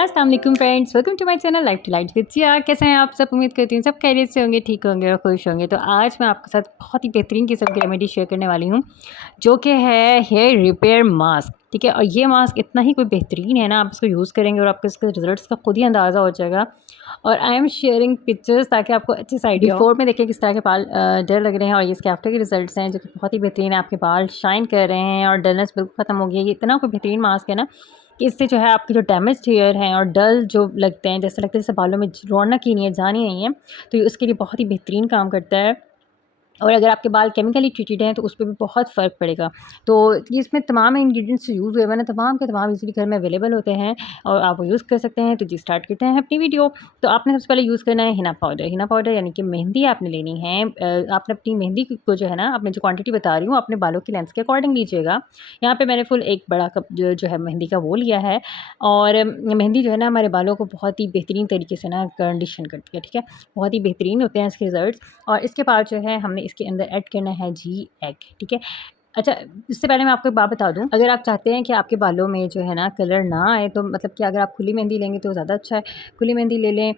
अस्सलाम वालेकुम friends, welcome to my channel life to light with Zia. कैसे हैं आप सब? उम्मीद करती हूँ सब खैरियत से होंगे, ठीक होंगे और खुश होंगे। तो आज मैं आपके साथ बहुत ही बेहतरीन किस्म की रेमेडी शेयर करने वाली हूँ, जो कि है हेयर रिपेयर मास्क। ठीक है, और ये मास्क इतना ही कोई बेहतरीन है ना, आप इसको यूज़ करेंगे और आपको इसके रिजल्ट्स का खुद ही अंदाज़ा हो जाएगा। और आई एम शेयरिंग पिक्चर्स ताकि आपको अच्छे से आइडिया बिफोर में देखें किस तरह के बाल डल लग रहे हैं, और ये इसके आफ्टर के रिजल्ट्स हैं जो कि बहुत ही बेहतरीन है। आपके बाल शाइन कर रहे हैं और डलनेस बिल्कुल ख़त्म हो गई है। ये इतना कोई बेहतरीन मास्क है ना कि इससे जो है आपके जो डैमेज हेयर हैं और डल जो लगते हैं, जैसे लगता है जैसे बालों में रौनक ही नहीं है, जान ही नहीं है, तो ये उसके लिए बहुत ही बेहतरीन काम करता है। और अगर आपके बाल केमिकली ट्रीटेड हैं तो उस पे भी बहुत फ़र्क पड़ेगा। तो ये इसमें तमाम इंग्रेडिएंट्स यूज़ हुए हुए हैं, तमाम के तमाम इज़िली घर में अवेलेबल होते हैं और आप वो यूज़ कर सकते हैं। तो जी स्टार्ट करते हैं अपनी वीडियो। तो आपने सबसे पहले यूज़ करना है हिना पाउडर। हिना पाउडर यानी कि मेहंदी आपने लेनी है। आपने अपनी मेहंदी को जो है ना, आपने जो क्वांटिटी बता रही हूँ अपने बालों की लेंथ के अकॉर्डिंग लीजिएगा। यहाँ पे मैंने फुल 1 बड़ा कप जो है मेहंदी का वो लिया है। और मेहंदी जो है ना हमारे बालों को बहुत ही बेहतरीन तरीके से ना कंडीशन करती है। ठीक है, बहुत ही बेहतरीन होते हैं इसके रिज़ल्ट्स। और इसके बाद जो है हमने इसके अंदर ऐड करना है जी एग। ठीक है, अच्छा, इससे पहले मैं आपको एक बात बता दूं, अगर आप चाहते हैं कि आपके बालों में जो है ना कलर ना आए, तो मतलब कि अगर आप खुली मेहंदी लेंगे तो ज़्यादा अच्छा है। खुली मेहंदी ले लें।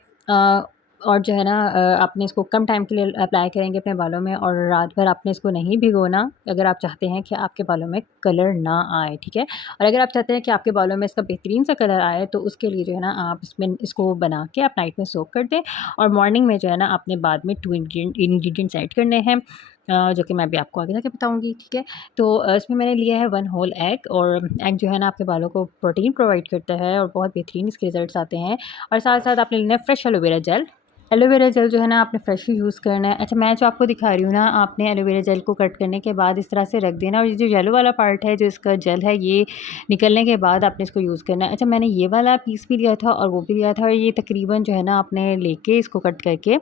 और जो है ना आपने इसको कम टाइम के लिए अप्लाई करेंगे अपने बालों में, और रात भर आपने इसको नहीं भिगोना अगर आप चाहते हैं कि आपके बालों में कलर ना आए। ठीक है, और अगर आप चाहते हैं कि आपके बालों में इसका बेहतरीन सा कलर आए, तो उसके लिए जो है ना आप इसमें इसको बना के आप नाइट में सोक कर दें, और मॉर्निंग में जो है ना आपने बाद में 2 इंग्रेडिएंट्स ऐड करने हैं, जो कि मैं भी आपको आगे जाके बताऊँगी। ठीक है, तो इसमें मैंने लिया है 1 होल एग, और एग जो है ना आपके बालों को प्रोटीन प्रोवाइड करता है और बहुत बेहतरीन इसके रिजल्ट्स आते हैं। और साथ-साथ आपने लेना है fresh aloe vera gel. Aloe vera gel जो है ना आपने फ्रेश ही यूज़ करना है। अच्छा, मैं जो आपको दिखा रही हूँ ना, आपने एलोवेरा जेल को कट करने के बाद इस तरह से रख देना, और ये जो येलो वाला पार्ट है जो इसका जेल है, ये निकलने के बाद आपने इसको यूज़ करना है। अच्छा, मैंने ये वाला पीस भी लिया था और वो भी लिया था, और ये तकरीबन जो है ना आपने लेके इसको कट करके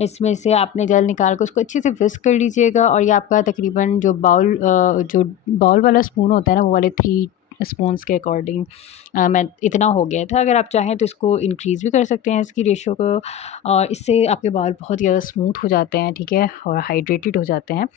इसमें से आपने जेल निकाल कर उसको अच्छे से विस्क कर लीजिएगा। और ये आपका तकरीबन जो बाउल वाला स्पून होता है ना, वो वाले 3 स्पून्स के अकॉर्डिंग मैं इतना हो गया था। अगर आप चाहें तो इसको इंक्रीज़ भी कर सकते हैं इसकी रेशो को, और इससे आपके बाल बहुत ही ज़्यादा स्मूथ हो जाते हैं। ठीक है, और हाइड्रेटेड हो जाते हैं।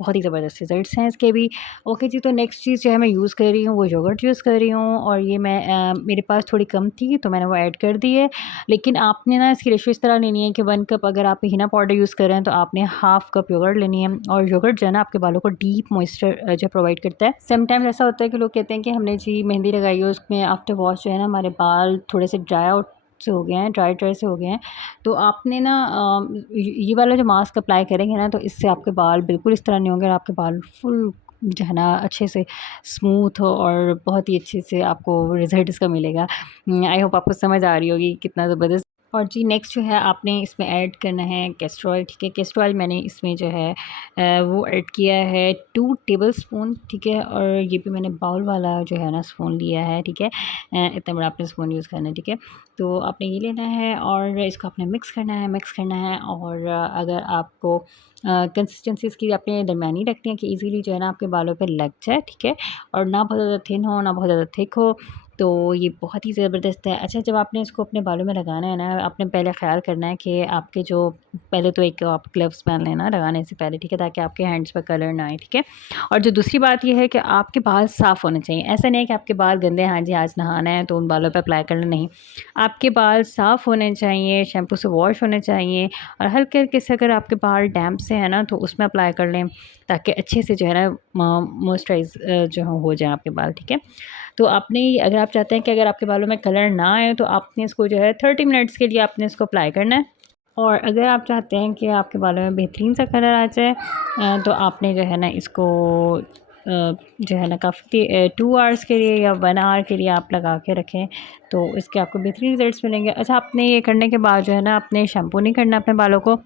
बहुत ही ज़बरदस्त रिज़ल्ट्स हैं इसके भी। ओके जी, तो नेक्स्ट चीज़ जो है मैं यूज़ कर रही हूँ वो योगर्ट यूज़ कर रही हूँ, और ये मैं मेरे पास थोड़ी कम थी तो मैंने वो ऐड कर दी है। लेकिन आपने ना इसकी रेशो इस तरह लेनी है कि 1 कप अगर आप हिना पाउडर यूज़ कर रहे हैं तो आपने हाफ़ कप योगर्ट लेनी है। और योगर्ट जो है ना आपके बालों को डीप मॉइस्चर जो प्रोवाइड करता है। समटाइम्स ऐसा होता है कि लोग कहते हैं कि हमने जी मेहंदी लगाई है, उसमें आफ्टर वॉश जो है ना हमारे बाल थोड़े से ड्राई आउट से हो गए हैं, ड्राई से हो गए हैं। तो आपने ना ये वाला जो मास्क अप्लाई करेंगे ना, तो इससे आपके बाल बिल्कुल इस तरह नहीं होंगे, और आपके बाल फुल जो है ना अच्छे से स्मूथ हो, और बहुत ही अच्छे से आपको रिज़ल्ट इसका मिलेगा। आई होप आपको समझ आ रही होगी कितना ज़बरदस्त। और जी नेक्स्ट जो है आपने इसमें ऐड करना है कैस्टर ऑयल। ठीक है, कैस्टर ऑयल मैंने इसमें जो है वो ऐड किया है 2 टेबलस्पून। ठीक है, और ये भी मैंने बाउल वाला जो है ना स्पून लिया है। ठीक है, इतना बड़ा आपने स्पून यूज़ करना है। ठीक है, तो आपने ये लेना है और इसको आपने मिक्स करना है। और अगर आपको कंसिस्टेंसी इसकी आपने दरमियानी रखनी है कि इजीली जो है ना आपके बालों पे लग जाए। ठीक है, और ना बहुत ज़्यादा थिन हो ना बहुत ज़्यादा थिक हो, तो ये बहुत ही ज़बरदस्त है। अच्छा, जब आपने इसको अपने बालों में लगाना है ना, आपने पहले ख़्याल करना है कि आपके जो पहले तो एक आप ग्लव्स पहन लेना लगाने से पहले। ठीक है, ताकि आपके हैंड्स पर कलर ना आए। ठीक है, और जो दूसरी बात ये है कि आपके बाल साफ़ होने चाहिए। ऐसा नहीं है कि आपके बाल गंदे हैं, हाँ जी आज नहाना है तो उन बालों पे अप्लाई करना, नहीं। आपके बाल साफ़ होने चाहिए, शैम्पू से वॉश होने चाहिए, और हल्के हल्के से अगर आपके बाल डैम्प से है ना तो उसमें अप्लाई कर लें, ताकि अच्छे से जो है ना मॉइस्चराइज जो हो जाए आपके बाल। ठीक है, तो आपने अगर आप चाहते हैं कि अगर आपके बालों में कलर ना आए, तो आपने इसको जो है 30 मिनट्स के लिए आपने इसको अप्लाई करना है। और अगर आप चाहते हैं कि आपके बालों में बेहतरीन सा कलर आ जाए, तो आपने जो है ना इसको जो है ना काफ़ी 2 आवर्स के लिए या 1 आवर के लिए आप लगा के रखें, तो इसके आपको बेहतरीन रिज़ल्ट्स मिलेंगे। अच्छा, आपने ये करने के बाद जो है ना आपने शैम्पू नहीं करना अपने बालों को,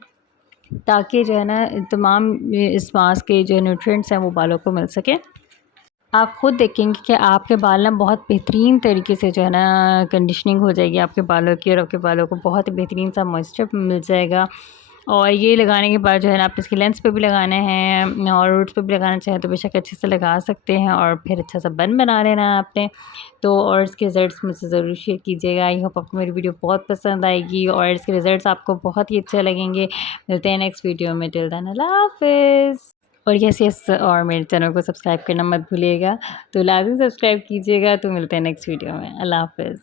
ताकि जो है ना तमाम इस मास्क के जो न्यूट्रिएंट्स हैं वो बालों को मिल सके। आप खुद देखेंगे कि आपके बाल ना बहुत बेहतरीन तरीके से जो है ना कंडीशनिंग हो जाएगी आपके बालों की, और आपके बालों को बहुत ही बेहतरीन सा मॉइस्चर मिल जाएगा। और ये लगाने के बाद जो है ना आप इसकी लेंस पे भी लगाने हैं और रूट्स पे भी लगाना चाहें तो बेशक अच्छे से लगा सकते हैं, और फिर अच्छा सा बन बना लेना है आपने। तो और इसके रिज़ल्ट्स मुझसे ज़रूर शेयर कीजिएगा। आई होप आपको मेरी वीडियो बहुत पसंद आएगी और इसके रिज़ल्ट्स आपको बहुत ही अच्छे लगेंगे। मिलते हैं नेक्स्ट वीडियो में, टिल देन अल्लाह हाफ़िज़। और यस और मेरे चैनल को सब्सक्राइब करना मत भूलिएगा। तो लाज़मी सब्सक्राइब कीजिएगा। तो मिलते हैं नेक्स्ट वीडियो में। अल्लाह हाफ़िज़।